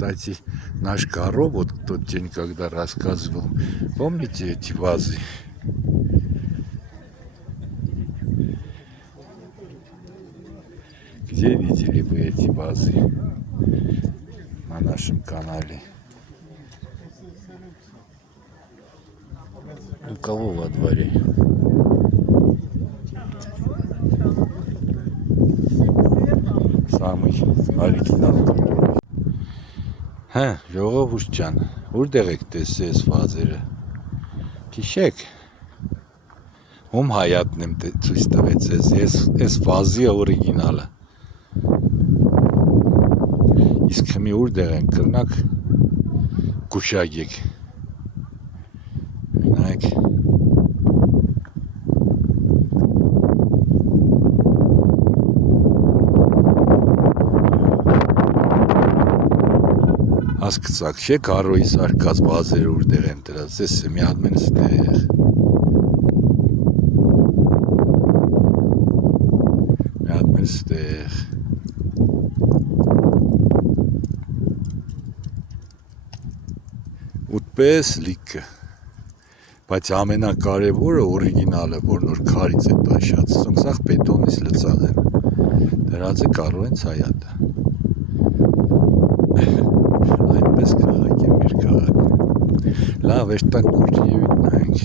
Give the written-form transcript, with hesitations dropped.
кстати, наш коровод тот день, когда рассказывал, помните эти вазы? Где видели вы эти вазы на нашем канале? У кого во дворе? Самый оригинал который. Ժողովուրդ ջան, որտեղ եք տեսել այս վազերը? Քիշեք։ Ում հայատն եմ ցույց տվեց այս վազի օրիգինալը։ Իսկ հիմա որտեղ են կրնակ գուշագեք։ Մենակ հասկացաք, չէ՞ կարոյի սարկած վազերը որտեղ են դրած, ես մի հատ մեն ստեղ։ Մի հատ մեն ստեղ։ Ուտպես լիքը։ Բայց ամենակարևորը օրիգինալը, որ նոր քարից է տաշած, սա բետոնից լծած են։ Դրած է կարոյից հայատը։ Այնպես քաղաք է մեր քաղաքը։ Լավ, էստան կուրջի եւիտ նայենք։